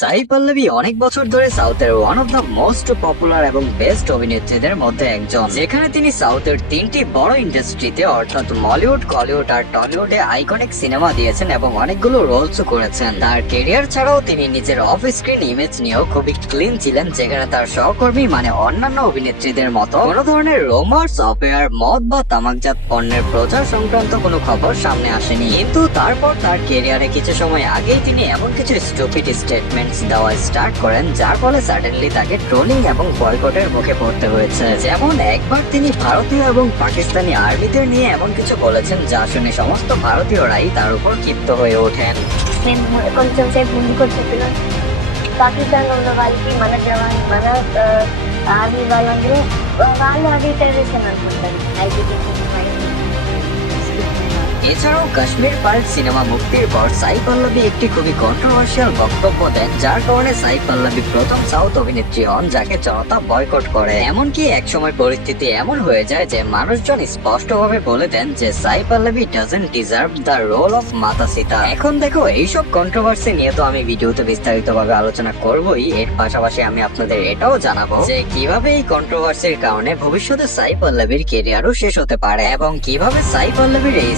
সাই পল্লবী অনেক বছর ধরে সাউথের one of the most popular এবং বেস্ট অভিনেত্রীদের মধ্যে একজন, যেখানে তিনি সাউথের তিনটি বড় ইন্ডাস্ট্রিতে অর্থাৎ মলিউড, কলিউড আর টলিউডে আইকনিক সিনেমা দিয়েছেন এবং অনেকগুলো রোলস করেছেন। তার কেরিয়ার ছাড়াও তিনি নিজের অফ স্ক্রিন ইমেজ নিয়েও খুবই ক্লিন ছিলেন, যেখানে তার সহকর্মী মানে অন্যান্য অভিনেত্রীদের মতো কোনো ধরনের রোমান্স, অফেয়ার, মদ বা তামাকজাত পণ্যের প্রচার সংক্রান্ত কোনো খবর সামনে আসেনি। কিন্তু তারপর তার কেরিয়ারে কিছু সময় আগেই তিনি এমন কিছু স্টুপিড স্টেটমেন্ট দেওয়া স্টার্ট করেন, যার ফলে সাডেনলি তাকে ট্রোলিং এবং বয়কটের মুখে পড়তে হয়েছে। যেমন একবার তিনি ভারতীয় এবং পাকিস্তানি আর্মিদের নিয়ে এমন কিছু బోলেছেন যা শুনে సమస్త భారతీయురాই তার উপর ক্ষিপ্ত হয়ে ওঠেন। మేము కొంచెం సేపు ముందుకు చెప్పిన పాకిస్తాన్లో ఉన్న వాళ్ళకి మన జవాన్ మన ఆర్మీ వాళ్ళందరూ వాళ్ళు అది టెర్రరిస్ట్ అనుకుంటారు এছাড়াও কাশ্মীর ফাইলস সিনেমা মুক্তির পর সাই পল্লবী একটি খুবই কন্ট্রোভার্সিয়াল বক্তব্য দেন, যার কারণে সাই পল্লবী প্রথম সাউথ অভিনেত্রী হন যাকে জনতা বয়কট করে। এমনকি একসময় পরিস্থিতি এমন হয়ে যায় যে মানুষজন স্পষ্টভাবে বলে দেন যে Sai Pallavi doesn't deserve the role of Mata Sita. এখন দেখো, এইসব কন্ট্রোভার্সি নিয়ে তো আমি ভিডিওতে বিস্তারিতভাবে আলোচনা করবই, এর পাশাপাশি আমি আপনাদের এটাও জানাবো যে কিভাবে এই কন্ট্রোভার্সির কারণে ভবিষ্যতে সাই পল্লবীর কেরিয়ারও শেষ হতে পারে এবং কিভাবে সাই পল্লবীর এই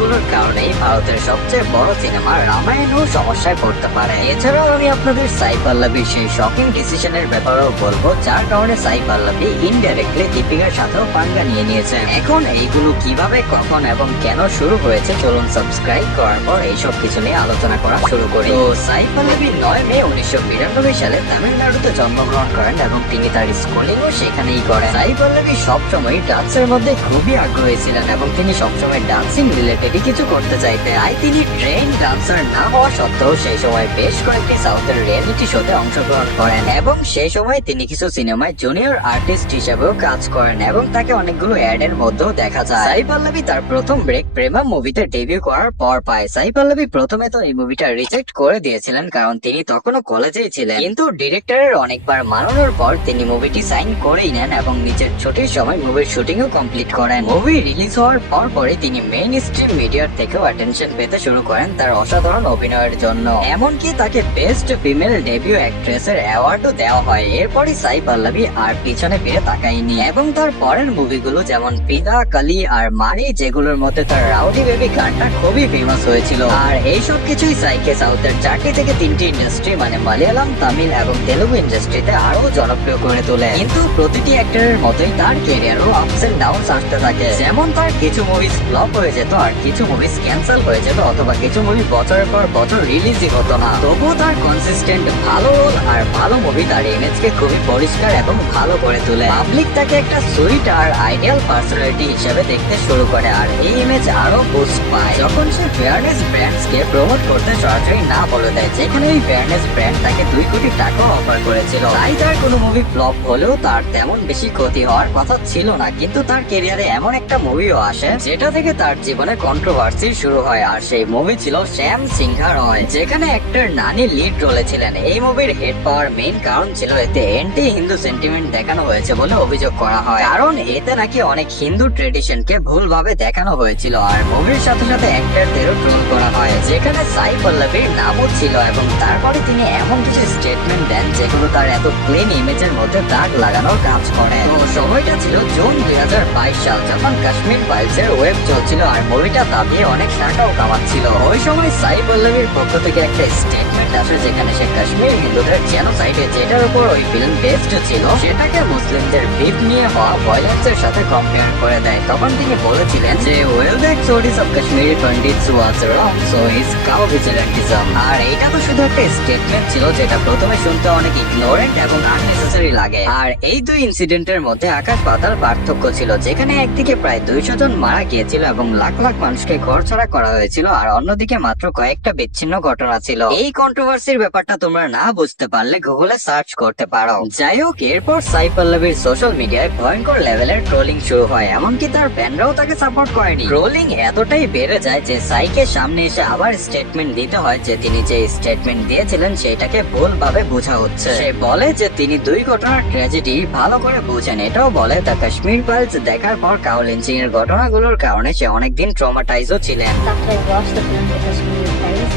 গুলোর কারণেই ভারতের সবচেয়ে বড় সিনেমা রামায়ণও সমস্যায় পড়তে পারে। এছাড়াও আমি আপনাদের সাই পল্লবীর সেই শকিং ডিসিশনের ব্যাপারেও বলবো, যার কারণে সাই পল্লবী ইনডাইরেক্টলি দীপিকার সাথেও পাঙ্গা নিয়ে নিয়েছেন। এখন এইগুলো কিভাবে, কখন এবং কেন শুরু হয়েছে, চলুন সাবস্ক্রাইব করার পর এইসব কিছু নিয়ে আলোচনা করা শুরু করি। তো সাই পল্লবী 9 মে 1992 সালে তামিলনাড়ুতে জন্মগ্রহণ করেন এবং তিনি তার স্কুলিংও সেখানেই করেন। সাই পল্লবী সবসময় ডান্সের মধ্যে খুবই আগ্রহী ছিলেন এবং তিনি সবসময় ডান্সিং রিলেটেডই কিছু করতে চাইতেন। তাই তিনি ট্রেন ডান্সার না হওয়া সত্ত্বেও সেই সময় বেশ কয়েকটি সাউথের রিয়েলিটি শোতে অংশগ্রহণ করেন এবং সেই সময় তিনি কিছু সিনেমায় জুনিয়র আর্টিস্ট হিসেবেও কাজ করেন এবং তাকে অনেকগুলো অ্যাড এর মধ্যেও দেখা যায়। সাই পল্লবী তার প্রথম ব্রেক প্রেমা মুভিতে ডেবিউ করার পর পায়। সাই পল্লবী প্রথমে তো এই মুভিটা রিজেক্ট করে দিয়েছিলেন, কারণ তিনি তখনও কলেজেই ছিলেন, কিন্তু ডিরেক্টরের অনেকবার মানানোর পর তিনি মুভিটি সাইন করেই নেন এবং নিজের ছুটির সময় মুভির শুটিংও কমপ্লিট করেন। মুভি রিলিজ হওয়ার পরই তিনি মেইন স্ট্রিম মিডিয়ার থেকেও অ্যাটেনশন পেতে শুরু করেন তার অসাধারণ অভিনয়ের জন্য। এমনকি তাকে বেস্ট ফিমেল ডেবিউ অ্যাক্ট্রেসের অ্যাওয়ার্ডও দেওয়া হয়। এরপরই সাই পল্লবী আর পিছনে ফিরে তাকায়নি এবং তার পরের মুভিগুলো যেমন ফিদা, কালি আর মারি, যেগুলোর মধ্যে তার রাউডি বেবি গানটা খুবই ফেমাস হয়েছিল। আর এইসব কিছুই সাইকে সাউথের 4টি থেকে 3টি ইন্ডাস্ট্রি মানে মালয়ালম, তামিল এবং তেলুগু ইন্ডাস্ট্রিতে আরো জনপ্রিয় করে তোলে। কিন্তু প্রতিটি অ্যাক্টরের মতোই তার ক্যারিয়ারও আপস এন্ড ডাউনস আসতে থাকে। যেমন তার কিছু মুভিজ ফ্লপ হয়ে যেত আর কিছু মুভিজ ক্যান্সেল হয়ে যেত, অথবা কিছু মুভি বছরের পর বছর রিলিজই হতো না। তবুও তার কনসিস্টেন্ট ভালো রোল আর ভালো মুভি তার ইমেজকে খুবই পরিষ্কার এবং ভালো করে তোলে। পাবলিক তাকে একটা সুইট আর আইডিয়াল পার্সোনালিটি হিসেবে দেখতে শুরু করে আর এই ইমেজ আরো বুস্ট পায় যখন সে ফেয়ারনেস ব্র্যান্ডসকে প্রমোট করতে সরাসরি না বলে দেয়, যেখানে এই ফেয়ারনেস ব্র্যান্ড তাকে 2 কোটি টাকা অফার করেছিল। তাই তার কোনো মুভি ফ্লপ হলেও তার তেমন বেশি ক্ষতি হওয়ার কথা ছিল না। কিন্তু তার ক্যারিয়ারে এমন একটা মুভিও আসে যেটা থেকে তার জীবনে কন্ট্রোভার্সি শুরু হয়, আর সেই মুভি ছিল শ্যাম সিংহা রয়, যেখানে অ্যাক্টর নানি লিড রোলে ছিলেন। এই মুভির হেড পাওয়ার মেইন কারণ ছিল এতে অ্যান্টি হিন্দু সেন্টিমেন্ট দেখানো হয়েছে বলে অভিযোগ করা হয়, কারণ এতে নাকি অনেক হিন্দু ট্রেডিশনকে ভুলভাবে দেখানো হয়েছিল। আর মুভির সাথে সাথে অ্যাক্টরদেরও ট্রোল করা হয়, যেখানে সাই পল্লবীর নামও ছিল এবং তারপরে তিনি এমন কিছু স্টেটমেন্ট দেন যেগুলো তার এত প্লেন ইমেজের মধ্যে দাগ লাগানোর কাজ করে। তো সময়টা ছিল জুন 2022 সাল, যখন কাশ্মীর ফাইলস এর ওয়েব চলছিল আর মুভিটা দাবিয়ে অনেক টাকাও কামাচ্ছিল। ওই সময় সাই পল্লবীর পক্ষ থেকে একটা স্টেটমেন্ট আসে যেখানে সে কাশ্মীর হিন্দুদের জেনোসাইডে, যেটার উপর ওই ফিল্ম বেসড ছিল, সেটাকে মুসলিমদের বিফ নিয়ে হওয়া ভায়োলেন্সের সাথে কম্পেয়ার করে দেয়। তখন তিনি বলেছিলেন যে well the stories of Kashmiri Pandits was wrong, so his cow vigilantism. আর এটা তো শুধু একটা স্টেটমেন্ট ছিল যেটা প্রথমে শুনতে অনেক ইগনোরেন্ট এবং আননেসেসারি লাগে। আর এই দুই ইনসিডেন্টের মধ্যে আকাশ পাতাল পার্থক্য ছিল, যেখানে একদিকে প্রায় 200 জন মারা গিয়েছিল এবং লাখ লাখ মানুষকে ঘরছাড়া করা হয়েছিল, আর অন্যদিকে মাত্র কয়েকটা বিচ্ছিন্ন ঘটনা ছিল। এই কন্ট্রোভার্সির ব্যাপারটা তোমরা না বুঝতে পারলে গুগলে সার্চ করতে পারো। যাই হোক, এরপর সাই পল্লবীর সোশ্যাল মিডিয়ায় ভয়ঙ্কর লেভেলের ট্রোলিং শুরু হয়, এমনকি তার ফ্যানরাও তাকে সাপোর্ট করেনি। ট্রোলিং এতটাই বেড়ে যায় যে সাইকে সামনে এসে আবার স্টেটমেন্ট দিতে হয় যে তিনি যে স্টেটমেন্ট দিয়েছিলেন সেটাকে ভুলভাবে বোঝা হচ্ছে। সে বলে যে তিনি 2 ঘটনার ট্র্যাজেডি ভালো করে বুঝেন। এটাও বলে দ্য কাশ্মীর ফাইলস দেখার পর কাউ লিঞ্চিং এর ঘটনাগুলোর কারণে সে অনেকদিন ট্রমাটাইজও ছিলেন। After I watched the film The Kashmir Files,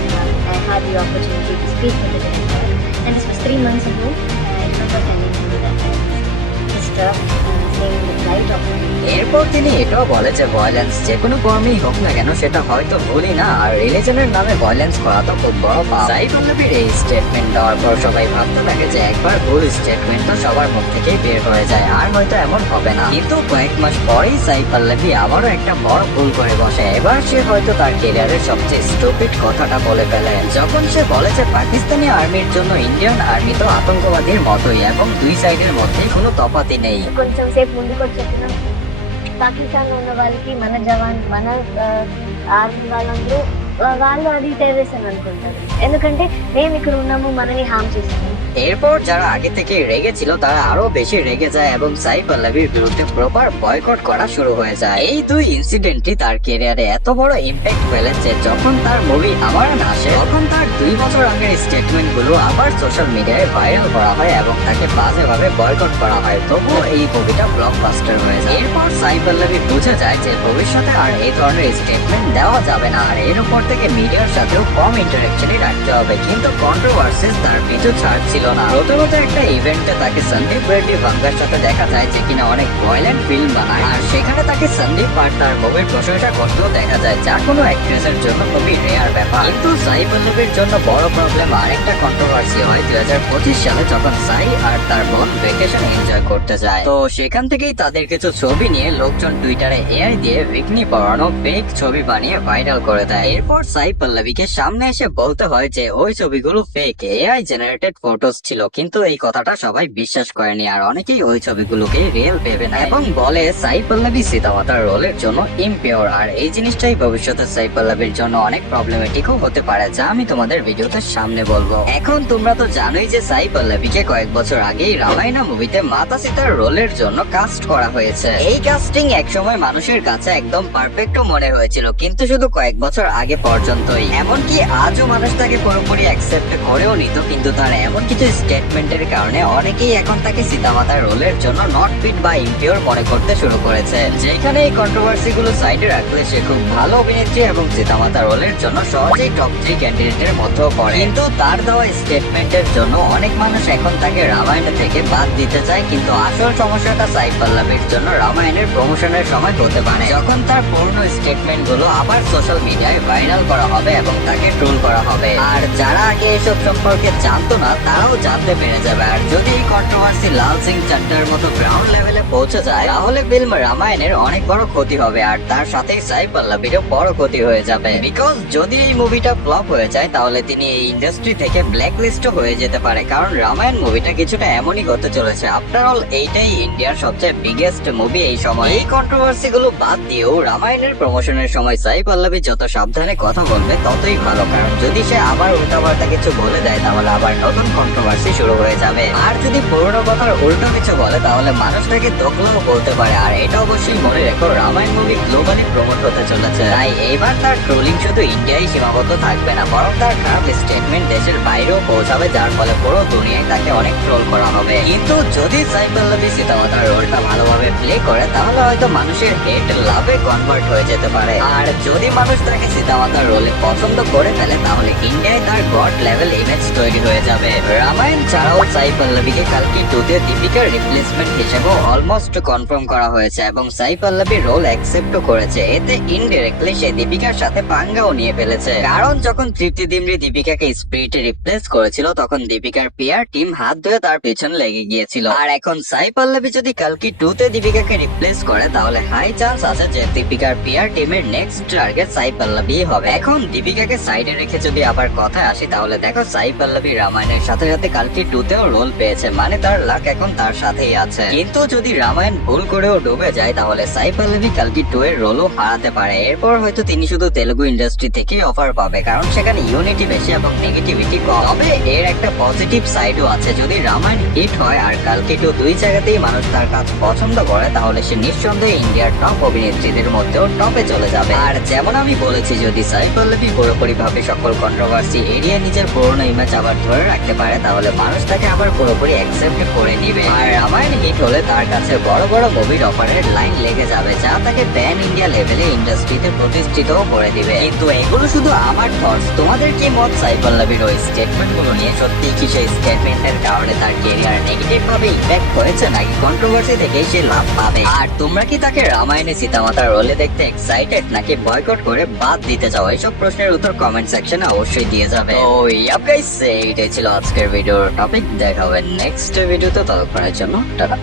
I had the opportunity to speak with the director 3 months ago, it was a telling that he struck saying the flight of এরপর তিনি এটাও বলে যে violence যে কোনো ফর্মেই হোক না কেন সেটা হয়তো ভুলই না, আর রিলিজনের নামে ভায়োলেন্স করা তো খুব বড় পাপ। সাইফ পল্লবীর এই স্টেটমেন্ট দেওয়ার পর সবাই ভাবতে লাগে যে একবার ভুল স্টেটমেন্ট তো সবার মুখ থেকেই বের হয়ে যায়, আর হয়তো এমন হবে না। কিন্তু কয়েক মাস পরেই সাইফ পল্লবী আবারও একটা বড় ভুল করে বসে। এবার সে হয়তো তার ক্যারিয়ারের সবচেয়ে স্টুপিড কথাটা বলে ফেলে, যখন সে বলে যে পাকিস্তানি আর্মির জন্য ইন্ডিয়ান আর্মি তো আতঙ্কবাদীর মতোই এবং দুই সাইডের মধ্যে কোনো তফাৎই নেই। కొంచెం సేపు ముందుకు వచ్చేస్తున్నాం. పాకిస్తాన్ ఉన్న వాళ్ళకి మన జవాన్ మన ఆర్మీ వాళ్ళందరూ వాళ్ళు అది టెర్రరిస్ట్ అని అనుకుంటారు, ఎందుకంటే మేము ఇక్కడ ఉన్నాము మనని హామ్ చేస్తున్నాం. এরপর যারা আগে থেকে রেগে ছিল তারা আরো বেশি রেগে যায় এবং সাইফ পল্লবীর বিরুদ্ধে প্রপার বয়কট করা শুরু হয়ে যায়। এই দুই ইনসিডেন্টই তার ক্যারিয়ারে এত বড় ইম্প্যাক্ট ফেলেছে, যখন তার মুভি আমারন আসে তখন তার 2 বছর আগের স্টেটমেন্ট গুলো আবার সোশ্যাল মিডিয়ায় ভাইরাল করা হয় এবং তাকে বাজেভাবে বয়কট করা হয়। তবুও এই মুভিটা ব্লকবাস্টার হয়ে যায়। এরপর সাইফ পল্লবী বুঝে যায় যে ভবিষ্যতে আর এই ধরনের স্টেটমেন্ট দেওয়া যাবে না, আর এর উপর থেকে মিডিয়ার সাথেও কম ইন্টারাকশনই রাখতে হবে। কিন্তু কন্ট্রোভার্সিস তার পিছু ছাড়ছিল না। প্রথমত একটা ইভেন্টে তাকে সন্দীপ রেড্ডি ভাঙ্গার সাথে দেখা যায়, যে কিনা অনেক ভায়োলেন্ট ফিল্ম বানায়, আর সেখানে তাকে সন্দীপ আর তার মুভির প্রশংসা করতেও দেখা যায়, যা কোনো অ্যাক্ট্রেসের জন্য খুবই রেয়ার ব্যাপার। কিন্তু সাই পল্লবীর জন্য বড় প্রবলেম আরেকটা কন্ট্রোভার্সি হয় 2025 সালে, যখন সাই আর তার বোন ভ্যাকেশন এনজয় করতে যায়। তো সেখান থেকেই তাদের কিছু ছবি নিয়ে লোকজন টুইটারে এআই দিয়ে বিকনি পরানো ফেক ছবি বানিয়ে ভাইরাল করে দেয়। এরপর সাই পল্লবীকে সামনে এসে বলতে হয় যে ওই ছবিগুলো ফেক, এআই জেনারেটেড ফটোস ছিল, কিন্তু এই কথাটা সবাই বিশ্বাস করেনি, আর অনেকেই ওই ছবিগুলোকে রিয়েল ভেবে নেয় এবং বলে সাই পল্লবী সীতামাতার রোলের জন্য ইমপিওর। আর এই জিনিসটাই ভবিষ্যতে সাই পল্লবীর জন্য অনেক প্রবলেমেটিকও হতে পারে, যা আমি তোমাদের ভিডিওতে সামনে বলবো। এখন তোমরা তো জানোই যে সাই পল্লবীকে কয়েক বছর আগেই রামায়ণা মুভিতে মাতা সীতার রোলের জন্য কাস্ট করা হয়েছে। এই কাস্টিং একসময় মানুষের কাছে একদম পারফেক্টও মনে হয়েছিল, কিন্তু শুধু কয়েক বছর আগে পর্যন্তই। এমনকি আজও মানুষ তাকে পুরোপুরি অ্যাকসেপ্ট করেও নিত, কিন্তু তার এমন কিছু স্টেটমেন্টের কারণে অনেকেই এখন তাকে সীতামাতার রোলের জন্য নট ফিট বা ইমপিওর মনে করতে শুরু করেছে। যেখানে এই কন্ট্রোভার্সি গুলো সাইডে রাখলে সে খুব ভালো অভিনেত্রী এবং সীতামাতা রোলের জন্য সহজেই টপ 3 ক্যান্ডিডেটের মধ্যেও পড়ে। কিন্তু তার দেওয়া স্টেটমেন্টের জন্য অনেক মানুষ এখন তাকে রামায়ণ থেকে বাদ দিতে চায়। কিন্তু আসল সমস্যাটা সাই পল্লবীর জন্য রামায়ণের প্রমোশনের সময় হতে পারে, যখন তার পূর্ণ স্টেটমেন্ট গুলো আবার সোশ্যাল মিডিয়ায় ভাইরাল করা হবে এবং তাকে ট্রোল করা হবে। আর যারা আগে এসব সম্পর্কে জানতো না তারাও জানতে পেরে যাবে। আর যদি এই কন্ট্রোভার্সি লাল সিং চাড্ডার মতো গ্রাউন্ড লেভেলে পৌঁছে যায়, তাহলে ফিল্ম রামায়ণের অনেক বড় ক্ষতি হবে, আর তার সাথে সাই পল্লবীরও বড় ক্ষতি হয়ে যাবে। বিকজ যদি এই মুভিটা ফ্লপ হয়ে যায় তাহলে তিনি এই ইন্ডাস্ট্রি থেকে ব্ল্যাক লিস্টও হয়ে যেতে পারে, কারণ রামায়ণ মুভিটা কিছুটা এমনই হতে চলেছে। আফটার অল এইটাই ইন্ডিয়ার সবচেয়ে বিগেস্ট মুভি এই সময়। এই কন্ট্রোভার্সি গুলো বাদ দিয়েও রামায়ণের প্রমোশনের সময় সাই পল্লবী যত সাবধানে কথা বলবে ততই ভালো, কারণ যদি সে আবার উল্টাপাল্টা কিছু বলে দেয় তাহলে আবার নতুন কন্ট্রোভার্সি শুরু হয়ে যাবে। আর যদি পুরোনো কথার উল্টো কিছু বলে তাহলে মানুষটাকে দোকলাও বলতে পারে। আর এটা অবশ্যই মনে রেখো, রামায়ণ মুভি গ্লোবালি প্রমোট হতে চলেছে, তাই এইবার তার ট্রোলিং শুধু ইন্ডিয়ায় সীমাবদ্ধ থাকবে না, বরং তার খারাপ স্টেটমেন্ট দেশের বাইরেও পৌঁছাবে, যার ফলে পুরো দুনিয়ায় তাকে অনেক ট্রোল করা হবে। কিন্তু যদি সাই পল্লবী সীতামাতার রোলটা ভালোভাবে প্লে করে তাহলে হয়তো মানুষের হেট লাভে কনভার্ট হয়ে যেতে পারে। আর যদি মানুষ তাকে সীতামাতার রোলে পছন্দ করে ফেলে তাহলে ইন্ডিয়ায় তার গড লেভেল ইমেজ তৈরি হয়ে যাবে। রামায়ণ ছাড়াও সাই পল্লবীকে কালকি 2 তে দীপিকার রিপ্লেসমেন্ট হিসেবেও অলমোস্ট কনফার্ম করা হয়েছে এবং সাই পল্লবী রোল অ্যাকসেপ্টও করেছে। এতে ইনডিরেক্টলি সে দীপিকার সাথে পাঙ্গাও নিয়ে ফেলেছে, কারণ যখন তৃপ্তি ডিমরি দীপিকাকে স্পিরিটে রিপ্লেস করেছিল তখন দীপিকার পিআর টিম হাত ধুয়ে তার পেছন লেগে গিয়েছিল। আর এখন সাই পল্লবী যদি কালকি 2 তে দীপিকাকে রিপ্লেস করে তাহলে হাই চান্স আছে যে দীপিকার পিআর টিমের নেক্সট টার্গেট সাই পল্লবী হবে। এখন দীপিকাকে সাইডে রেখে যদি আবার কথায় আসি তাহলে দেখো সাই পল্লবী রামায়ণের সাথে সাথে কালকি 2 তেও রোল পেয়েছে, মানে তার লাক এখন তার সাথেই আছে। কিন্তু যদি রামায়ণ ভুল করেও ডুবে যায় তাহলে সাই পল্লবী কালকি 2 এর রোলও হারাতে পারে। এরপর হয়তো তিনি শুধু তেলুগু ইন্ডাস্ট্রি থেকেই অফার পাবে, কারণ সেখানে ইউনিটি বেশি এবং নেগেটিভিটি কম। তবে এর একটা পজিটিভ সাইডও আছে, যদি রামায়ণ হিট হয় আর কালকি 2 দুই জায়গাতেই মানুষ তার কাজ পছন্দ করে তাহলে সে নিঃসন্দেহে ইন্ডিয়ার টপ অভিনেত্রীদের মধ্যেও টপে চলে যাবে। আর যেমন আমি বলেছি, যদি সাই পল্লবী পুরোপুরি ভাবে সকল কন্ট্রোভার্সি এড়িয়ে নিজের পুরনো ইমেজ আবার ধরে রাখতে পারে তাহলে মানুষ তাকে আবার পুরোপুরি অ্যাকসেপ্ট করে নিবে। আর রামায়ণ হিট হলে তার কাছে বড় বড় মুভির অফারের লাইন লেগে যাবে, যা তাকে প্যান ইন্ডিয়া লেভেলে ইন্ডাস্ট্রিতে প্রতিষ্ঠিত করে দিবে। কিন্তু এগুলো শুধু আমার থটস, তোমাদের কি মত সাই পল্লবীর ওই স্টেটমেন্ট গুলো নিয়ে? সত্যি কি সেই স্টেটমেন্টের কারণে তার কেরিয়ার নেগেটিভ ভাবে ইম্প্যাক্ট হয়েছে, নাকি কন্ট্রোভার্সি থেকে সে লাভ পাবে? আর তোমরা কি তাকে রামায়ণে সীতামাতার রোলে দেখতে এক্সাইটেড, নাকি বয়কট করে বাদ দিতে চাও? এইসব প্রশ্নের উত্তর কমেন্ট সেকশনে অবশ্যই দিয়ে যাবে। তো ইয়াপ গাইস, এইটাই ছিল আজকের ভিডিওর টপিক। দেখা হবে নেক্সট ভিডিওতে, ততক্ষণের জন্য টাটা।